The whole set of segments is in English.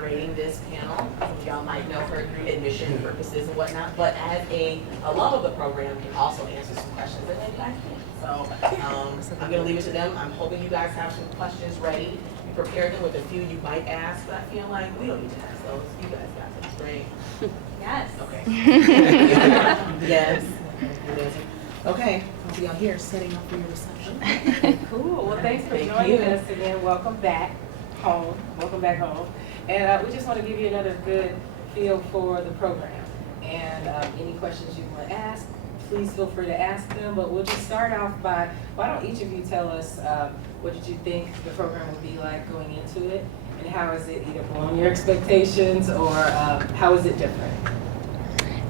moderating this panel. Y'all might know for admission purposes and whatnot, but as a love of the program, can also answer some questions that maybe I can't. So I'm going to leave it to them. I'm hoping you guys have some questions ready. You prepared them with a few you might ask, but I feel like we don't need to ask those. You guys got them, right? Yes. Okay. Yes. Okay, I'll be out here setting up for your reception. Cool. Well, thanks for Thank joining you. us again. Welcome back home. Welcome back home. And we just want to give you another good feel for the program. And any questions you want to ask, please feel free to ask them. But we'll just start off by, why don't each of you tell us what did you think the program would be like going into it? And how is it either below your expectations or how is it different?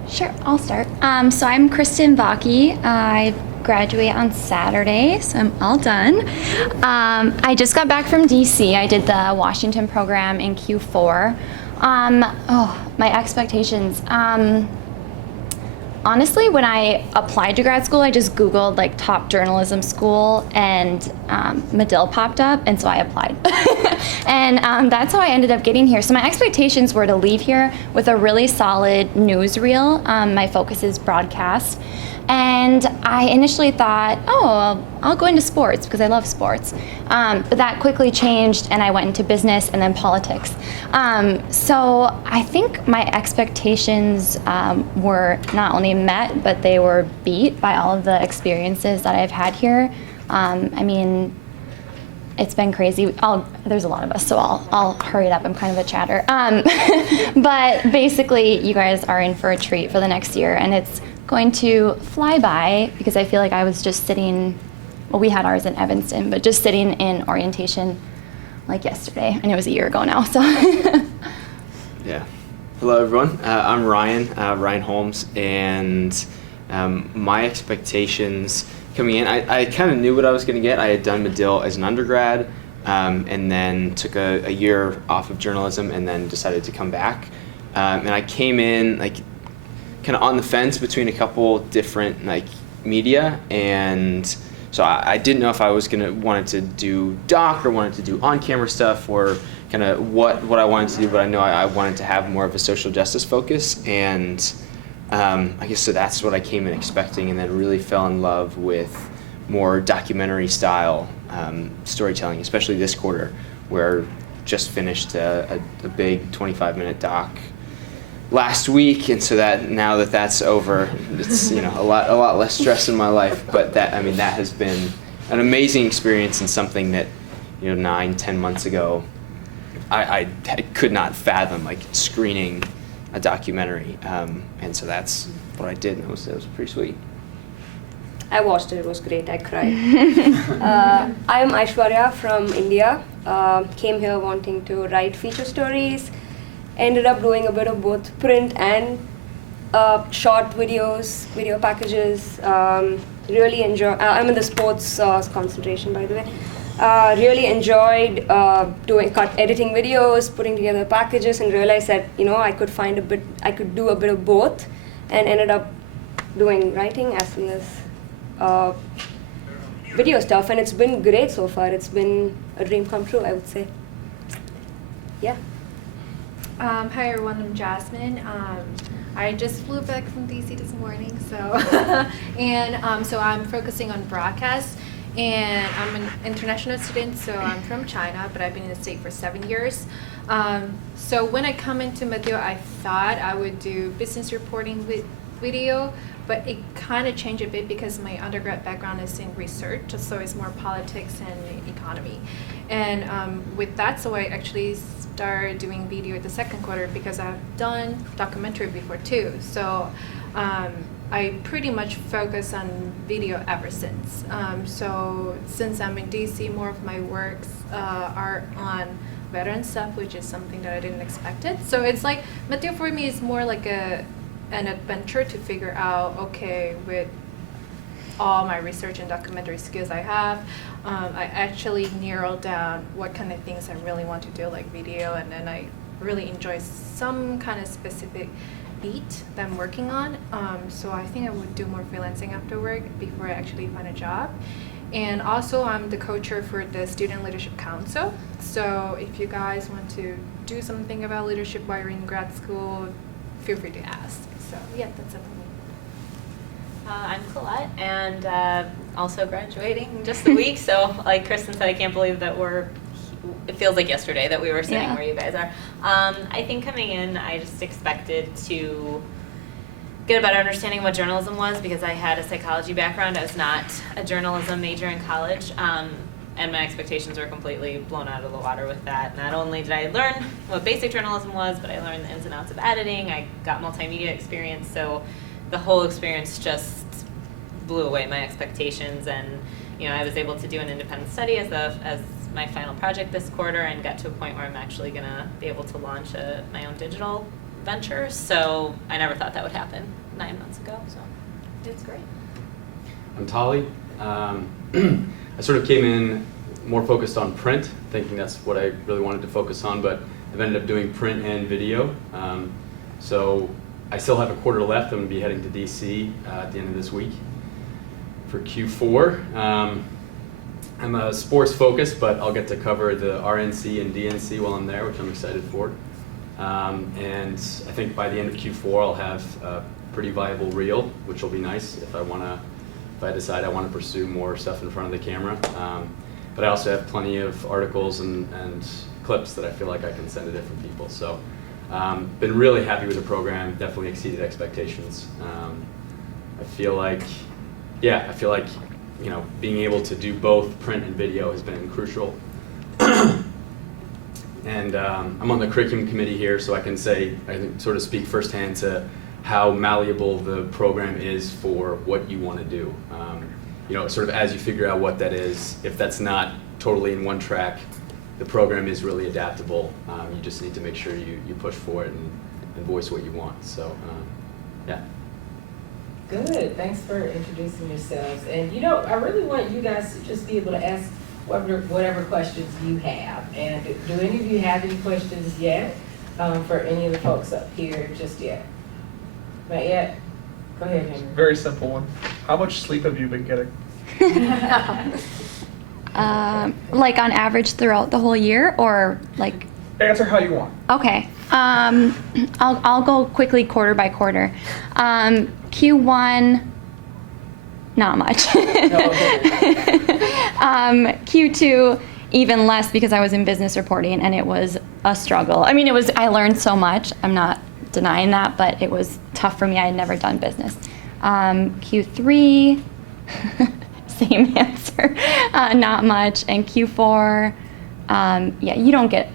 Sure, I'll start. So I'm Kristen Baki. I graduate on Saturday, so I'm all done. I just got back from DC. I did the Washington program in Q4. My expectations. Honestly, when I applied to grad school, I just Googled like top journalism school, and Medill popped up, and so I applied. And that's how I ended up getting here. So my expectations were to leave here with a really solid newsreel. My focus is broadcast. And I initially thought, oh, I'll go into sports because I love sports. But that quickly changed, and I went into business and then politics. So I think my expectations were not only met, but they were beat by all of the experiences that I've had here. I mean, it's been crazy. There's a lot of us, so I'll hurry it up. I'm kind of a chatter. But basically, you guys are in for a treat for the next year, and it's going to fly by because I feel like I was just sitting, well, we had ours in Evanston, but just sitting in orientation like yesterday, and it was a year ago now, so. Yeah. Hello, everyone. I'm Ryan Holmes, and my expectations coming in, I kind of knew what I was going to get. I had done Medill as an undergrad, and then took a year off of journalism, and then decided to come back. And I came in like kind of on the fence between a couple different like media, and so I didn't know if I was wanted to do doc or wanted to do on-camera stuff, or kind of what I wanted to do, but I know I wanted to have more of a social justice focus, and I guess so that's what I came in expecting, and then really fell in love with more documentary style storytelling, especially this quarter, where just finished a big 25-minute doc last week, and so that now that that's over, it's a lot less stress in my life. But that has been an amazing experience, and something that 9-10 months ago I could not fathom, like screening a documentary, and so that's what I did, and it was pretty sweet. I watched it. It was great. I cried. I'm Aishwarya from India. Came here wanting to write feature stories. Ended up doing a bit of both print and short videos, video packages. Really enjoy. I'm in the sports concentration, by the way. Really enjoyed editing videos, putting together packages, and realized that I could do a bit of both, and ended up doing writing as well as video stuff, and it's been great so far. It's been a dream come true, I would say. Yeah. Hi everyone, I'm Jasmine. I just flew back from DC this morning, so so I'm focusing on broadcast, and I'm an international student, so I'm from China, but I've been in the state for 7 years. So when I come into Medill, I thought I would do business reporting with video, but it kind of changed a bit because my undergrad background is in research, so it's more politics and economy. And with that, so I actually started doing video the second quarter because I've done documentary before too. So I pretty much focus on video ever since. So since I'm in DC, more of my works are on veteran stuff, which is something that I didn't expect it. So it's like, Medill for me is more like an adventure to figure out, okay, with all my research and documentary skills I have, I actually narrowed down what kind of things I really want to do, like video, and then I really enjoy some kind of specific beat that I'm working on. So I think I would do more freelancing after work before I actually find a job. And also I'm the co-chair for the Student Leadership Council. So if you guys want to do something about leadership while you're in grad school, feel free to ask. So yeah, that's it for me. I'm Colette, and also graduating just a week. So, like Kristen said, I can't believe that it feels like yesterday that we were sitting Yeah. where you guys are. I think coming in, I just expected to get a better understanding of what journalism was because I had a psychology background. I was not a journalism major in college. And my expectations were completely blown out of the water with that. Not only did I learn what basic journalism was, but I learned the ins and outs of editing. I got multimedia experience, so the whole experience just blew away my expectations. And I was able to do an independent study as my final project this quarter, and got to a point where I'm actually going to be able to launch my own digital venture. So I never thought that would happen 9 months ago. So it's great. I'm Tolly. I sort of came in more focused on print, thinking that's what I really wanted to focus on, but I've ended up doing print and video. So I still have a quarter left. I'm going to be heading to DC at the end of this week for Q4. I'm a sports focused, but I'll get to cover the RNC and DNC while I'm there, which I'm excited for. And I think by the end of Q4, I'll have a pretty viable reel, which will be nice if I decide I want to pursue more stuff in front of the camera. But I also have plenty of articles and clips that I feel like I can send to different people. So been really happy with the program, definitely exceeded expectations. I feel like being able to do both print and video has been crucial. And I'm on the curriculum committee here, so I can sort of speak firsthand to how malleable the program is for what you want to do. Sort of as you figure out what that is, if that's not totally in one track, the program is really adaptable. You just need to make sure you push for it and voice what you want. So, yeah. Good, thanks for introducing yourselves. And I really want you guys to just be able to ask whatever questions you have. And do any of you have any questions yet for any of the folks up here just yet? Not yet? Go ahead, Henry. Very simple one. How much sleep have you been getting? Like on average throughout the whole year, or like? Answer how you want. Okay. I'll go quickly quarter by quarter. Q1, not much. Q2, even less because I was in business reporting and it was a struggle. I mean, I learned so much. I'm not denying that, but it was tough for me. I had never done business. Q3, same answer, not much. And Q4, you don't get,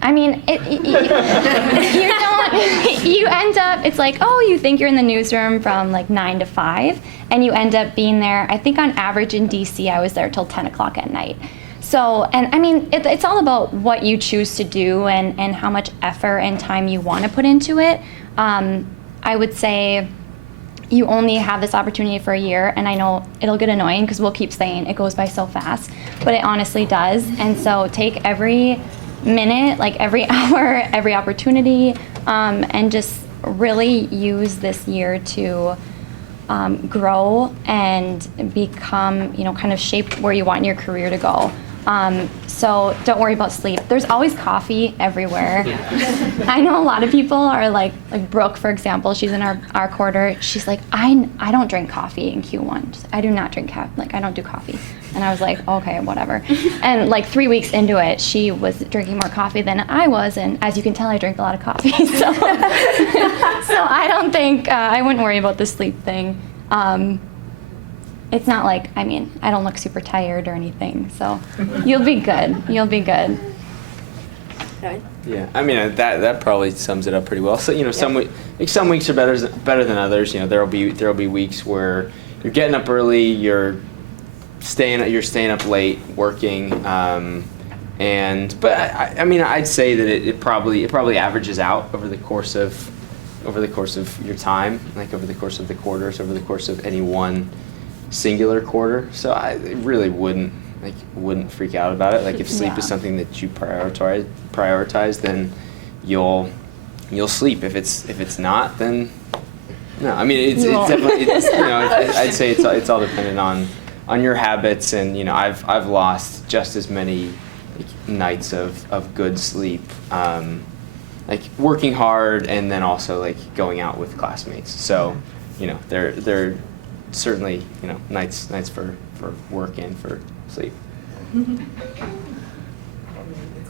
you end up, it's like, you think you're in the newsroom from like 9 to 5, and you end up being there, I think on average in DC, I was there till 10 o'clock at night. So, and it's all about what you choose to do and how much effort and time you want to put into it. I would say you only have this opportunity for a year, and I know it'll get annoying because we'll keep saying it goes by so fast, but it honestly does. And so take every minute, like every hour, every opportunity, and just really use this year to grow and become, kind of shape where you want your career to go. So don't worry about sleep. There's always coffee everywhere. I know a lot of people are like Brooke, for example, she's in our quarter. She's like, I don't drink coffee in Q1. She's like, I do not drink I don't do coffee. And I was like, okay, whatever. And like 3 weeks into it, she was drinking more coffee than I was. And as you can tell, I drink a lot of coffee. So, I don't think, I wouldn't worry about the sleep thing. It's not like, I don't look super tired or anything, so you'll be good. You'll be good. Right. Yeah, that probably sums it up pretty well. So some weeks are better than others. There'll be weeks where you're getting up early, you're staying up late working, but I'd say that it probably averages out over the course of your time, like over the course of the quarters, over the course of any one singular quarter. So I really wouldn't freak out about it. Like if sleep is something that you prioritize, then you'll sleep. If it's not, then no. It's definitely I'd say it's all dependent on your habits, and I've lost just as many nights of good sleep like working hard and then also like going out with classmates. So, you know, they're certainly, you know, nights for work and for sleep. It's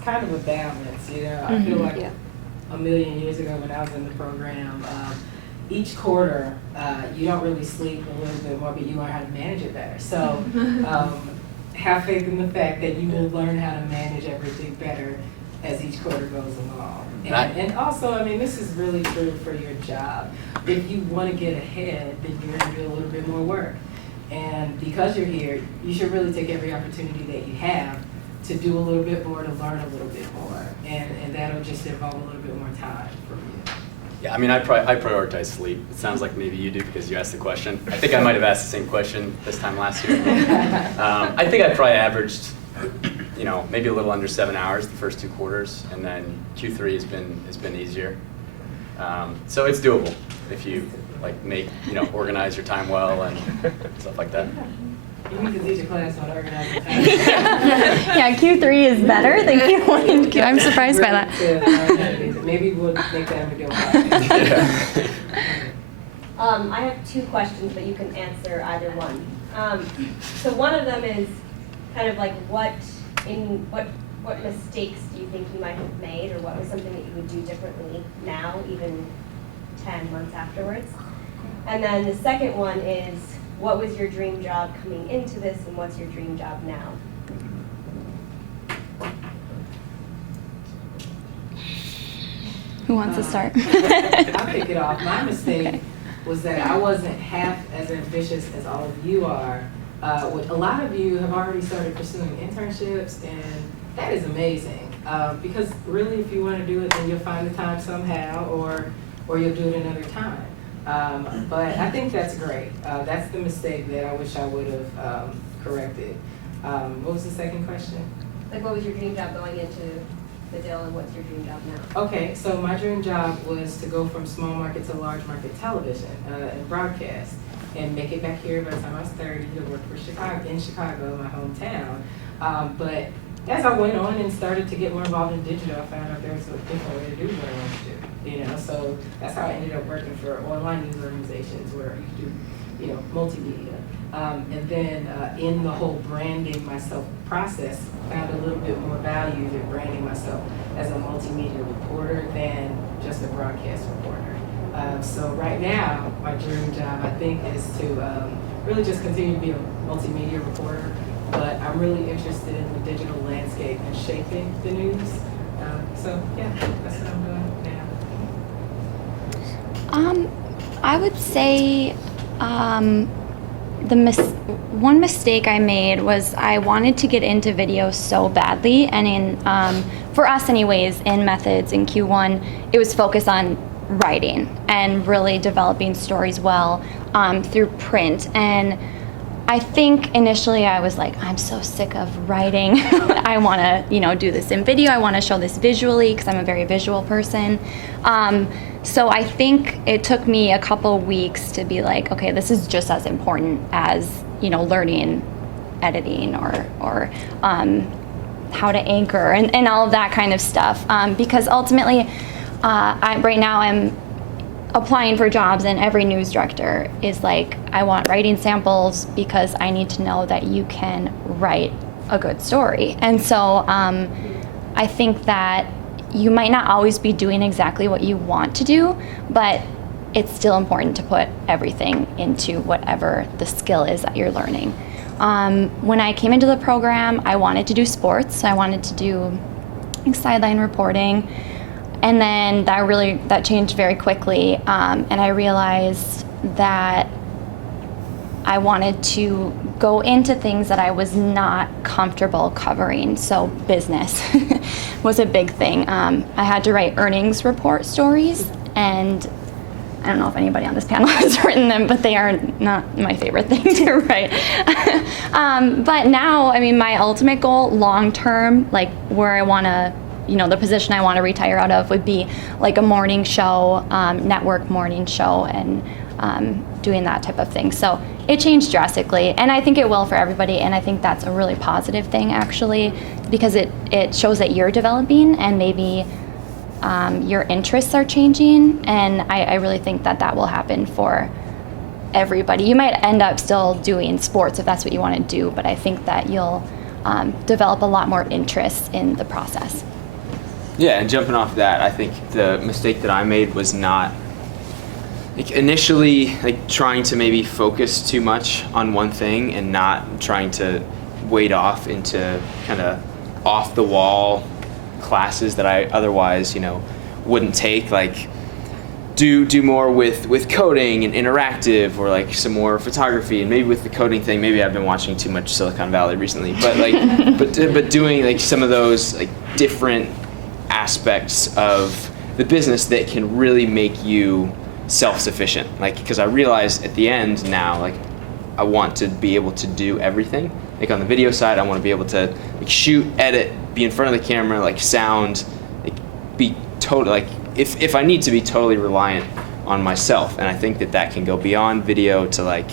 kind of a balance, you know. I feel like Yeah. a million years ago when I was in the program, each quarter, you don't really sleep a little bit more, but you learn how to manage it better. So have faith in the fact that you will learn how to manage everything better as each quarter goes along. And also, I mean, this is really true for your job. If you want to get ahead, then you're going to do a little bit more work. And because you're here, you should really take every opportunity that you have to do a little bit more, to learn a little bit more. And that'll just involve a little bit more time from you. Yeah, I mean, I prioritize sleep. It sounds like maybe you do because you asked the question. I think I might have asked the same question this time last year. I think I probably averaged, you know, maybe a little under 7 hours the first 2 quarters, and then Q3 has been easier. So it's doable if you like organize your time well and stuff like that. You need to teach a class on organizing time. Yeah, Q3 is better than Q1 and Q. I'm surprised by that. Maybe we'll make that a Medill project. I have 2 questions, but you can answer either one. So one of them is kind of like what mistakes do you think you might have made, or what was something that you would do differently now, even 10 months afterwards? And then the second one is, what was your dream job coming into this, and what's your dream job now? Who wants to start? I'll kick it off. My mistake was that I wasn't half as ambitious as all of you are. A lot of you have already started pursuing internships, and that is amazing. Because really, if you want to do it, then you'll find the time somehow, or you'll do it another time. But I think that's great. That's the mistake that I wish I would have corrected. What was the second question? Like, what was your dream job going into Medill, and what's your dream job now? Okay, so my dream job was to go from small market to large market television and broadcast, and make it back here by the time I was 30 to work for Chicago, my hometown. But as I went on and started to get more involved in digital, I found out there was a different way to do what I wanted to do. You know, so that's how I ended up working for online news organizations where you do, multimedia. And then in the whole branding myself process, found a little bit more value in branding myself as a multimedia reporter than just a broadcast reporter. So right now, my dream job, I think, is to really just continue to be a multimedia reporter, but I'm really interested in the digital landscape and shaping the news. So yeah, that's what I'm doing now. I would say one mistake I made was I wanted to get into video so badly, and for us anyways, in methods in Q1, it was focused on writing and really developing stories well through print. And I think initially I was like, I'm so sick of writing. I want to, do this in video. I want to show this visually because I'm a very visual person. So I think it took me a couple weeks to be like, okay, this is just as important as, learning editing or how to anchor and all of that kind of stuff. Because ultimately, right now I'm applying for jobs, and every news director is like, I want writing samples because I need to know that you can write a good story. And so I think that you might not always be doing exactly what you want to do, but it's still important to put everything into whatever the skill is that you're learning. When I came into the program, I wanted to do sports. I wanted to do sideline reporting. And then that changed very quickly, and I realized that I wanted to go into things that I was not comfortable covering. So business was a big thing. I had to write earnings report stories, and I don't know if anybody on this panel has written them, but they are not my favorite thing to write. But now, my ultimate goal long term, like where I want to, the position I want to retire out of would be like a morning show, network morning show, and doing that type of thing. So it changed drastically, and I think it will for everybody, and I think that's a really positive thing actually, because it shows that you're developing, and maybe your interests are changing, and I really think that that will happen for everybody. You might end up still doing sports if that's what you want to do, but I think that you'll develop a lot more interest in the process. Yeah, and jumping off that, I think the mistake that I made was not initially trying to maybe focus too much on one thing and not trying to wade off into kind of off the wall classes that I otherwise wouldn't take, like do more with coding and interactive, or like some more photography. And maybe with the coding thing, maybe I've been watching too much Silicon Valley recently, but but doing like some of those like different aspects of the business that can really make you self-sufficient, because I realize at the end now, like, I want to be able to do everything. Like on the video side, I want to be able to shoot, edit, be in front of the camera, sound, be totally if I need to be totally reliant on myself. And I think that can go beyond video to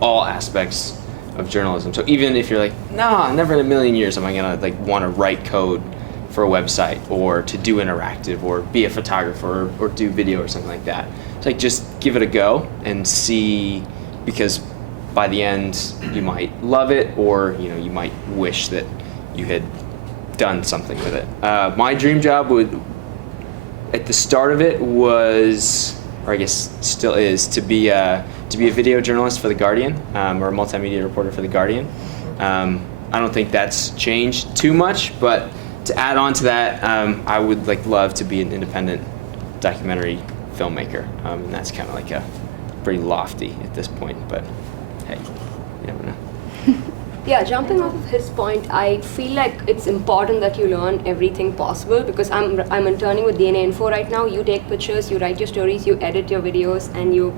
all aspects of journalism. So even if you're nah, never in a million years am I gonna want to write code for a website, or to do interactive, or be a photographer, or do video or something like that. It's just give it a go and see, because by the end you might love it, or you might wish that you had done something with it. My dream job at the start of it was, or I guess still is, to be a video journalist for The Guardian, or a multimedia reporter for The Guardian. I don't think that's changed too much, but to add on to that, I would love to be an independent documentary filmmaker, and that's kind of a pretty lofty at this point, but hey, you never know. Yeah, jumping off of his point, I feel like it's important that you learn everything possible, because I'm interning with DNA Info right now. You take pictures, you write your stories, you edit your videos, and you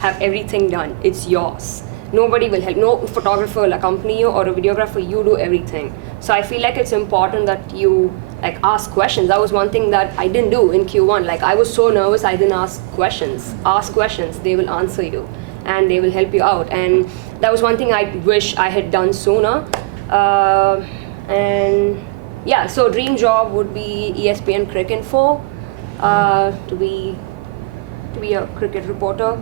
have everything done. It's yours. Nobody will help. No photographer will accompany you, or a videographer. You do everything. So I feel like it's important that you ask questions. That was one thing that I didn't do in Q1. I was so nervous, I didn't ask questions. Ask questions. They will answer you, and they will help you out. And that was one thing I wish I had done sooner. And yeah, so dream job would be ESPN Cricinfo, to be a cricket reporter.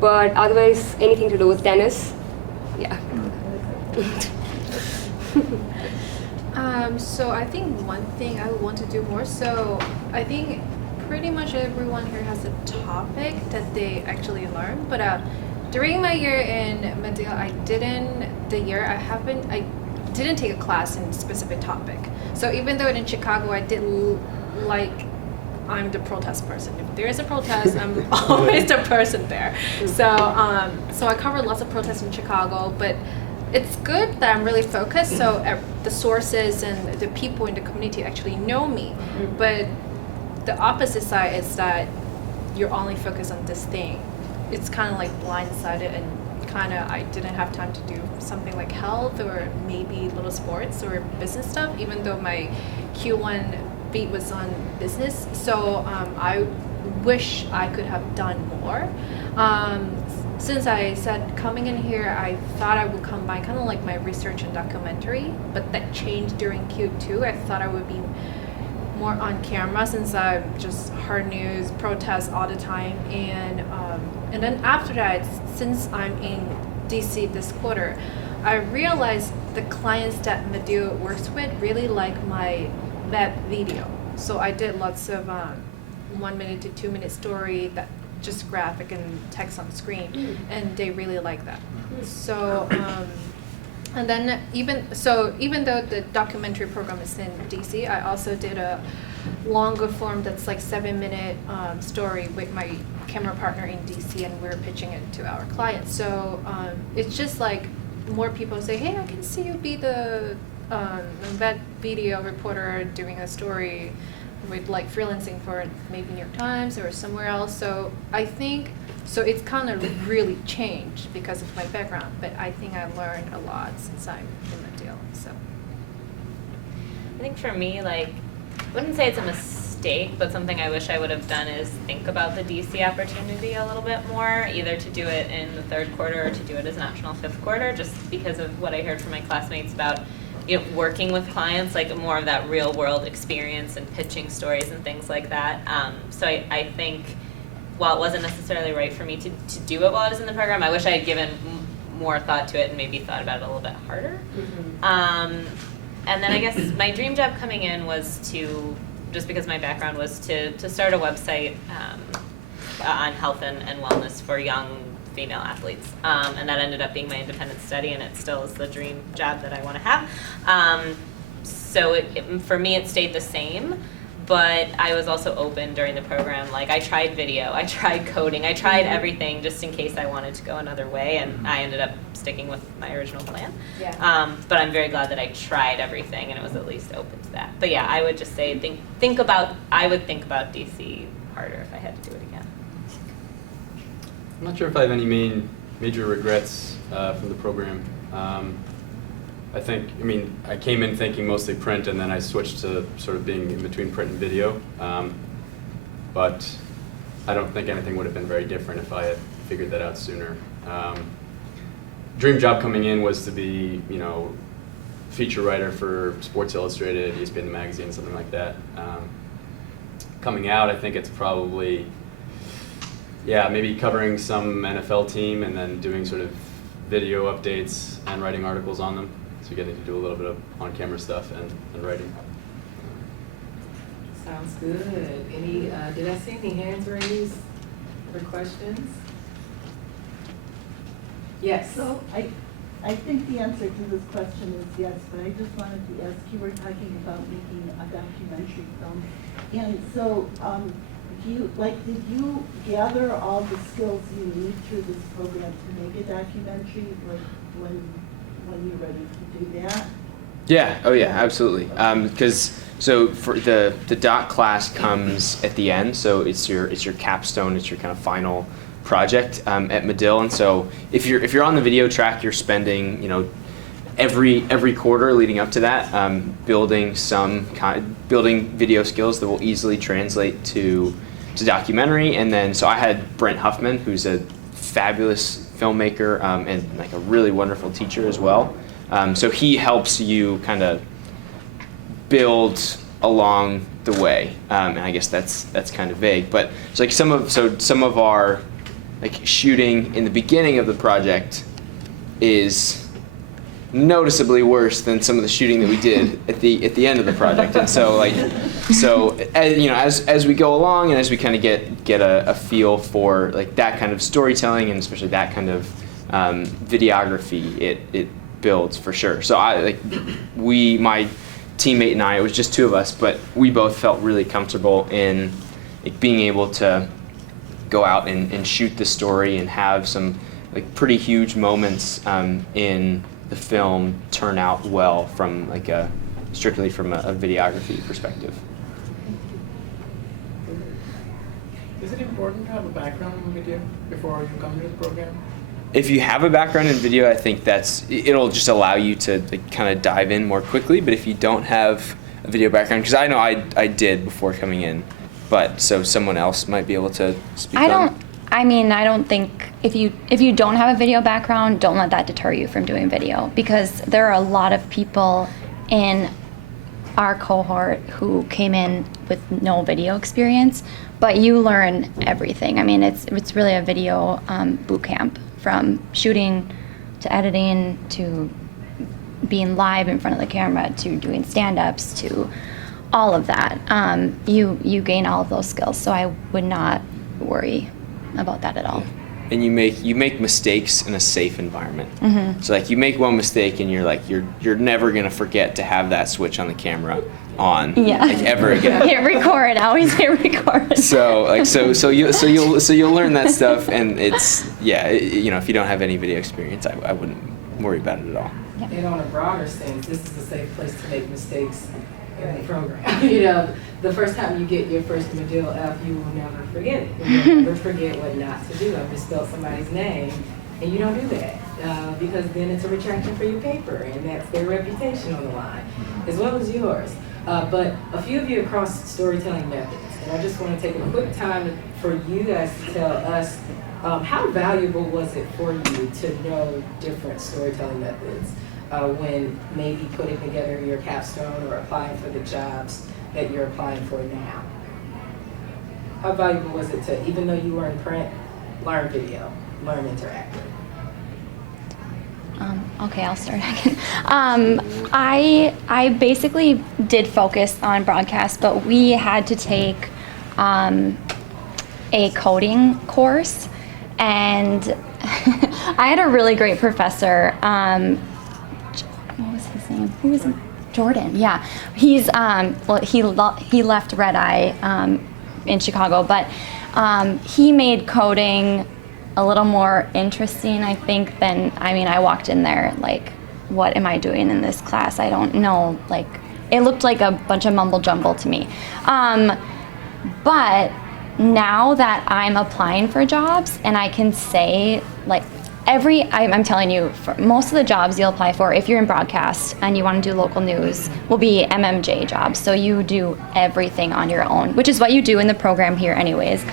But otherwise, anything to do with tennis, yeah. So I think one thing I would want to do more, so I think pretty much everyone here has a topic that they actually learn, but during my year in Medill, I didn't take a class in a specific topic. So even though in Chicago I did I'm the protest person. If there is a protest, I'm always the person there. So I covered lots of protests in Chicago, but it's good that I'm really focused, so the sources and the people in the community actually know me. But the opposite side is that you're only focused on this thing. It's kind of blindsided, and I didn't have time to do something like health, or maybe little sports or business stuff, even though my Q1 beat was on business. So I wish I could have done more. Since I said coming in here, I thought I would combine kind of my research and documentary, but that changed during Q2. I thought I would be more on camera, since I'm just hard news, protests all the time. And then after that, since I'm in DC this quarter, I realized the clients that Medill works with really like my web video. So I did lots of 1 minute to 2 minute story, that just graphic and text on screen, and they really like that. So and then even though the documentary program is in DC, I also did a longer form that's 7 minute story with my camera partner in DC, and we're pitching it to our clients. So it's just more people say, hey, I can see you be the web video reporter doing a story with freelancing for maybe New York Times or somewhere else. So I think it's kind of really changed because of my background, but I think I learned a lot since I'm in Medill. So I think for me, I wouldn't say it's a mistake, but something I wish I would have done is think about the DC opportunity a little bit more, either to do it in the third quarter or to do it as an optional fifth quarter, just because of what I heard from my classmates about working with clients, like more of that real world experience and pitching stories and things like that. So I think while it wasn't necessarily right for me to do it while I was in the program, I wish I had given more thought to it and maybe thought about it a little bit harder. And then I guess my dream job coming in was to, just because my background was to start a website on health and wellness for young female athletes. And that ended up being my independent study, and it still is the dream job that I want to have. So for me, it stayed the same. But I was also open during the program. Like, I tried video, I tried coding, I tried everything just in case I wanted to go another way, and I ended up sticking with my original plan. Yeah. But I'm very glad that I tried everything and it was at least open to that. But yeah, I would just say I would think about DC harder if I had to do it again. I'm not sure if I have any major regrets from the program. I came in thinking mostly print, and then I switched to sort of being in between print and video. But I don't think anything would have been very different if I had figured that out sooner. Dream job coming in was to be, feature writer for Sports Illustrated, ESPN the magazine, something like that. Coming out, I think it's probably, maybe covering some NFL team and then doing sort of video updates and writing articles on them. So getting to do a little bit of on-camera stuff and writing. Sounds good. Did I see any hands raised for questions? Yes. So I think the answer to this question is yes, but I just wanted to ask, you were talking about making a documentary film. And so did you gather all the skills you need through this program to make a documentary, like when you're ready to do that? Yeah. Oh, yeah. Absolutely. Because for the doc class comes at the end, so it's your capstone, it's your kind of final project at Medill. And so if you're on the video track, you're spending every quarter leading up to that building video skills that will easily translate to documentary. And then so I had Brent Huffman, who's a fabulous filmmaker and like a really wonderful teacher as well. So he helps you kind of build along the way, and I guess that's kind of vague. But it's like some of our like shooting in the beginning of the project is noticeably worse than some of the shooting that we did at the end of the project. And so as we go along and as we kind of get a feel for like that kind of storytelling and especially that kind of videography, it builds for sure. So my teammate and I, it was just two of us, but we both felt really comfortable in like being able to go out and shoot the story and have some like pretty huge moments in the film turn out well from like strictly from a videography perspective. Is it important to have a background in video before you come to the program? If you have a background in video, I think it'll just allow you to like, kind of dive in more quickly. But if you don't have a video background, because I know I did before coming in, but so someone else might be able to speak on. I don't think if you don't have a video background, don't let that deter you from doing video, because there are a lot of people in our cohort who came in with no video experience, but you learn everything. I mean, it's really a video boot camp, from shooting to editing to being live in front of the camera to doing stand-ups to all of that. You gain all of those skills, so I would not worry about that at all. And you make mistakes in a safe environment. Mm-hmm. So like you make one mistake and you're never gonna forget to have that switch on the camera on like ever again. Hit record, always hit record. So you'll learn that stuff, and it's if you don't have any video experience, I wouldn't worry about it at all. Yep. And on a broader sense, this is a safe place to make mistakes in the program. The first time you get your first Medill F, you will never forget it. You'll never forget what not to do. I misspelled somebody's name, and you don't do that because then it's a retraction for your paper, and that's their reputation on the line, as well as yours. But a few of you across storytelling methods, and I just want to take a quick time for you guys to tell us how valuable was it for you to know different storytelling methods? when maybe putting together your capstone or applying for the jobs that you're applying for now? How valuable was it to, even though you were in print, learn video, learn interactive? Okay, I'll start again. I basically did focus on broadcast, but we had to take a coding course, and I had a really great professor. What was his name? Who was it? Jordan. Yeah, he's well, he left Red Eye in Chicago, but he made coding a little more interesting, I think, than, I mean, I walked in there like, what am I doing in this class? I don't know, like, it looked like a bunch of mumble jumble to me. But now that I'm applying for jobs and I can say, like, I'm telling you, for most of the jobs you'll apply for, if you're in broadcast and you want to do local news, will be MMJ jobs. So you do everything on your own, which is what you do in the program here anyways.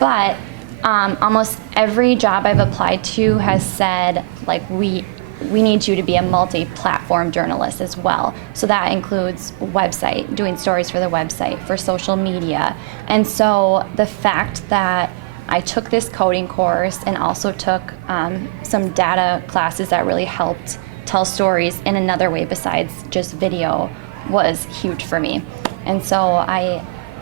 But almost every job I've applied to has said, like, we need you to be a multi-platform journalist as well. So that includes website, doing stories for the website, for social media. And so the fact that I took this coding course and also took some data classes that really helped tell stories in another way besides just video was huge for me. And so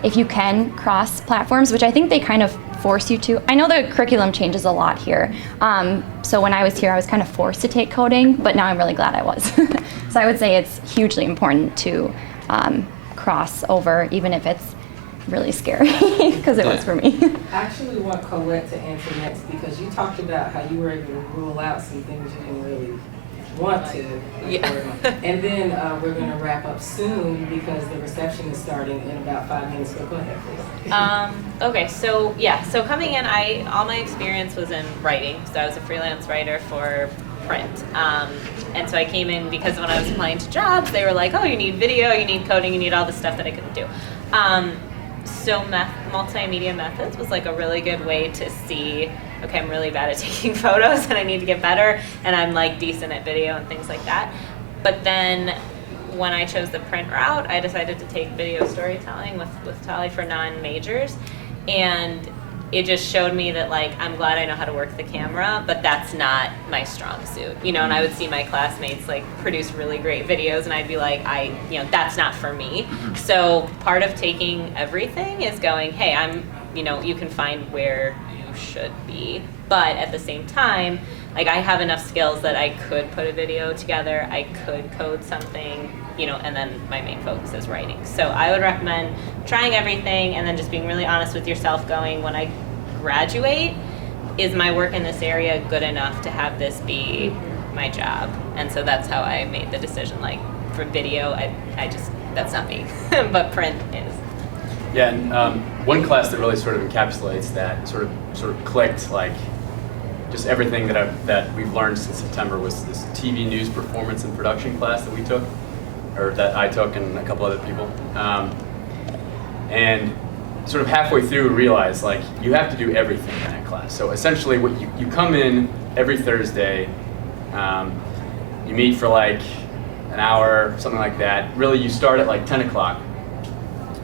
if you can cross platforms, which I think they kind of force you to. I know the curriculum changes a lot here. So when I was here, I was kind of forced to take coding, but now I'm really glad I was. So I would say it's hugely important to cross over, even if it's really scary, because it was for me. I actually want Colette to answer next, because you talked about how you were able to rule out some things you didn't really want to. Yeah. And then we're going to wrap up soon because the reception is starting in about 5 minutes. So go ahead, please. Okay, so yeah, so coming in, all my experience was in writing. So I was a freelance writer for print. And so I came in because when I was applying to jobs, they were like, oh, you need video, you need coding, you need all this stuff that I couldn't do. So multimedia methods was like a really good way to see, okay, I'm really bad at taking photos and I need to get better, and I'm like decent at video and things like that. But then when I chose the print route, I decided to take video storytelling with Tali for non-majors, and it just showed me that, like, I'm glad I know how to work the camera, but that's not my strong suit, you know. And I would see my classmates like produce really great videos, and I'd be like, that's not for me. So part of taking everything is going, hey, you can find where you should be, but at the same time, like, I have enough skills that I could put a video together, I could code something, and then my main focus is writing. So I would recommend trying everything and then just being really honest with yourself, going, when I graduate, is my work in this area good enough to have this be my job? And so that's how I made the decision. Like, for video, I just, that's not me, but print is. Yeah, and one class that really sort of encapsulates that, sort of clicked, like, just everything that we've learned since September, was this TV news performance and production class that we took, or that I took and a couple other people. And sort of halfway through realized, like, you have to do everything in that class. So essentially what you come in every Thursday, you meet for like an hour, something like that. Really, you start at like 10 o'clock.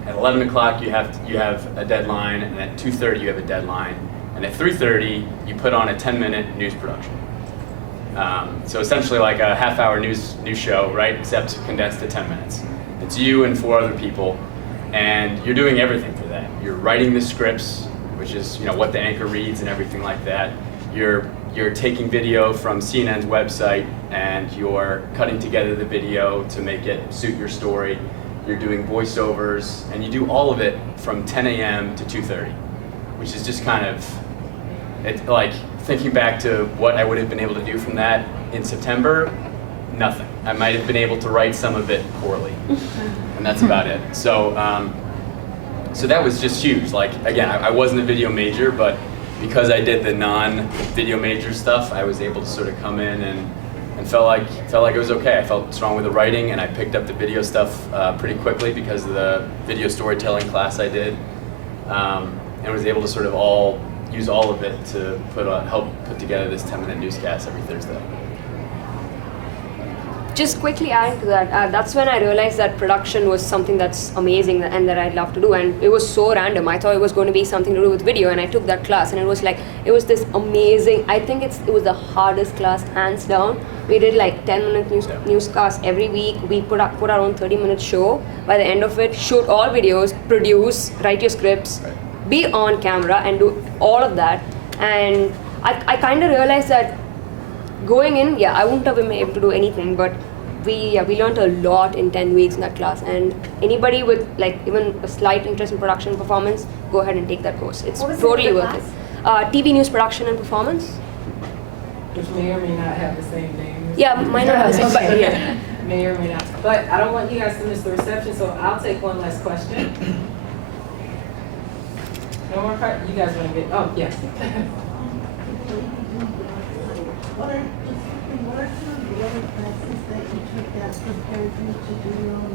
At 11 o'clock you have a deadline, and at 2:30 you have a deadline, and at 3:30 you put on a 10-minute news production. So essentially like a half-hour news show, right? Except condensed to 10 minutes. It's you and 4 other people, and you're doing everything for that. You're writing the scripts, which is what the anchor reads and everything like that. You're taking video from CNN's website, and you're cutting together the video to make it suit your story. You're doing voiceovers, and you do all of it from 10 a.m. to 2:30, which is just kind of, it's like, thinking back to what I would have been able to do from that in September, nothing. I might have been able to write some of it poorly, and that's about it. So, so that was just huge. Like, again, I wasn't a video major, but because I did the non-video major stuff, I was able to sort of come in and felt like it was okay. I felt strong with the writing, and I picked up the video stuff pretty quickly because of the video storytelling class I did, and was able to sort of use all of it to help put together this 10-minute newscast every Thursday. just quickly adding to that, that's when I realized that production was something that's amazing and that I'd love to do. And it was so random. I thought it was going to be something to do with video, and I took that class, and it was like, it was this amazing. I think it was the hardest class, hands down. We did like 10-minute newscasts every week. We put our own 30-minute show. By the end of it, shoot all videos, produce, write your scripts, be on camera, and do all of that. And I kind of realized that going in, I wouldn't have been able to do anything, but we learned a lot in 10 weeks in that class. And anybody with like even a slight interest in production and performance, go ahead and take that course. It's totally worth it. TV news production and performance. Which may or may not have the same name. Yeah, mine are the same, but yeah. May or may not. But I don't want you guys to miss the reception, so I'll take one last question. No more questions? You guys want to get, oh, yes. What are some of the other classes that you took that prepared you to do your own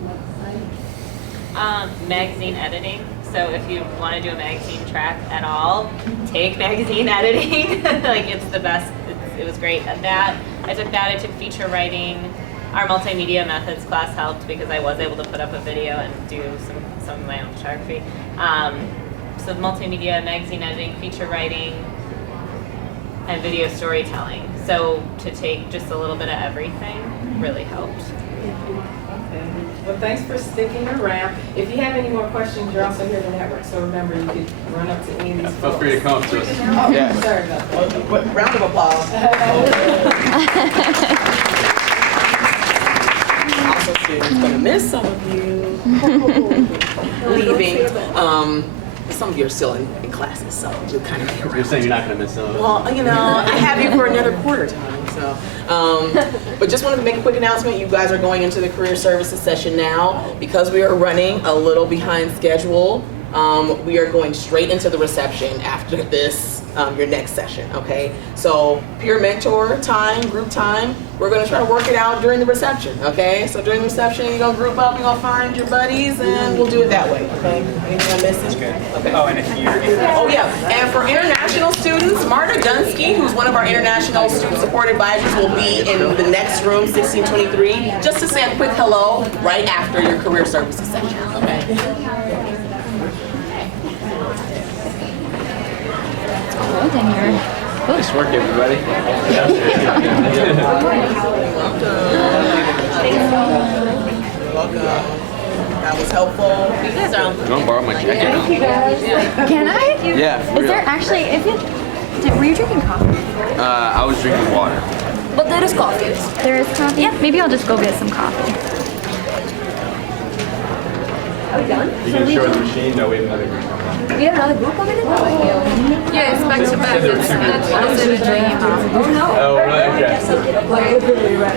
website? Magazine editing. So if you want to do a magazine track at all, take magazine editing. Like, it's the best. It was great at that. I took that. I took feature writing. Our multimedia methods class helped because I was able to put up a video and do some of my own photography. So multimedia, magazine editing, feature writing, and video storytelling. So to take just a little bit of everything really helped. Okay. Well, thanks for sticking around. If you have any more questions, you're also here to network. So remember, you could run up to any of these Feel folks. free to come up to us. Oh, Yeah. sorry about that. Well, round of applause. Also, students, gonna miss some of you leaving. Some of you are still in classes, so you'll kind of be around. You're saying you're not going to miss some of it? Well, you know, I have you for another quarter time, so. But just wanted to make a quick announcement. You guys are going into the career services session now. Because we are running a little behind schedule, we are going straight into the reception after this, your next session, okay? So peer mentor time, group time, we're gonna try to work it out during the reception, okay? So during the reception, you're gonna group up, you're gonna find your buddies, and we'll do it that way, okay? Anything I'm missing? That's good. Okay. Oh, and if you're Oh yeah, and for international students, Marta Dunsky, who's one of our international student support advisors, will be in the next room, 1623, just to say a quick hello right after your career services session, okay? Cold in here. Nice work, everybody. Welcome. That was helpful. You guys are on. I'm gonna borrow my jacket. Can I? Yeah, for Is there real. actually, were you drinking coffee? I was drinking water. But there is coffee. There is coffee? Yeah. Maybe I'll just go get some coffee. Are we done? You can show the machine. No, we have another group. We have another group coming in? Yeah, it's back to back. That's a dream. Oh, really? Okay.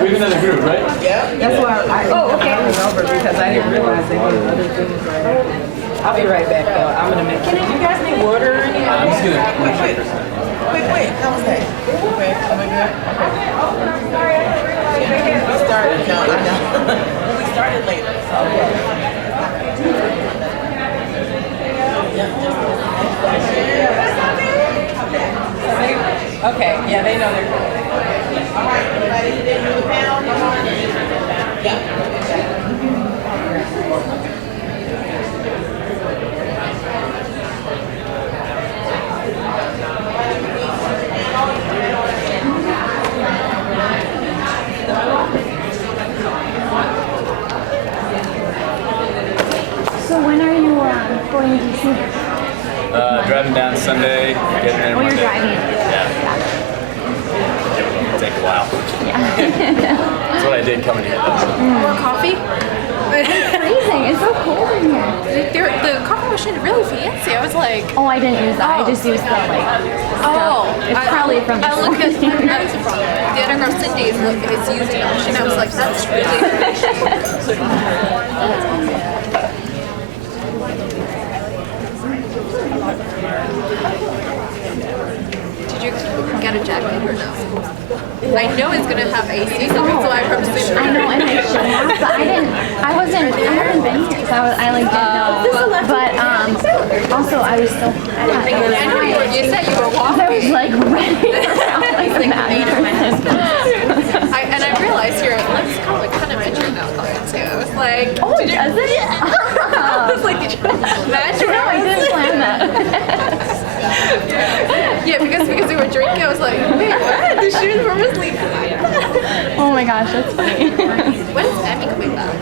We have another group, right? Yeah. That's why I okay. over because I didn't realize they had other things right after. I'll be right back though. I'm gonna make. You guys need water or anything? I'm just gonna check this out. Wait, how was that? Okay, am I good? Okay. We started, no, I know. We started later, so. Okay, yeah, they know they're good. All right, everybody, did you do the panel? Yeah. So when are you going to DC? driving down Sunday, getting there Oh, you're Monday. driving. Yeah. It'll take a while. Yeah. That's what I did coming here. More coffee? It's freezing. It's so cold in here. The coffee machine is really fancy. I was like, Oh, I didn't use that. I just used the It's probably from I looked at this morning. the other girl Cindy is using it, and I was like, that's really. Did you get a jacket or no? I know it's gonna have AC, so that's why I'm assuming. I know, and I should have, but I haven't been here, so I like didn't know. But also I was so I know you said you were walking. I was like ready to sound like a mad person. And I realized your lips kind of like like, Oh, does it? I was like, did you match? No, I didn't plan that. Yeah, because we were drinking, I was like, wait, what? The shoes were asleep. Oh my gosh, that's funny. When is Emmy coming back?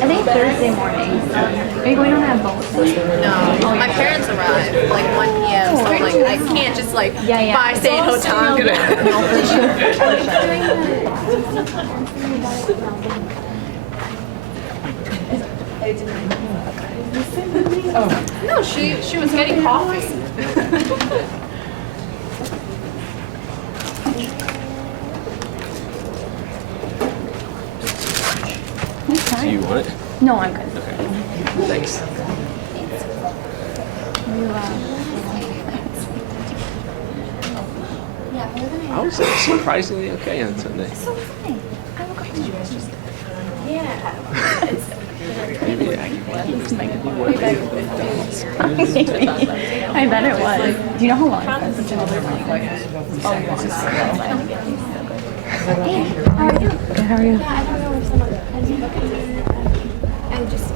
I think Thursday morning. Are you going on that boat? No, my parents arrive like 1 p.m. So like I can't just like buy stay at hotel. I'm gonna. No, she was getting coffee. Do you want it? No, I'm good. Okay. Thanks. I was surprisingly okay on Sunday. So funny. I woke up and Maybe I bet it was. Do you know how long it was? Hey, how are you? Good, how are you? Yeah, I don't know if someone. I just.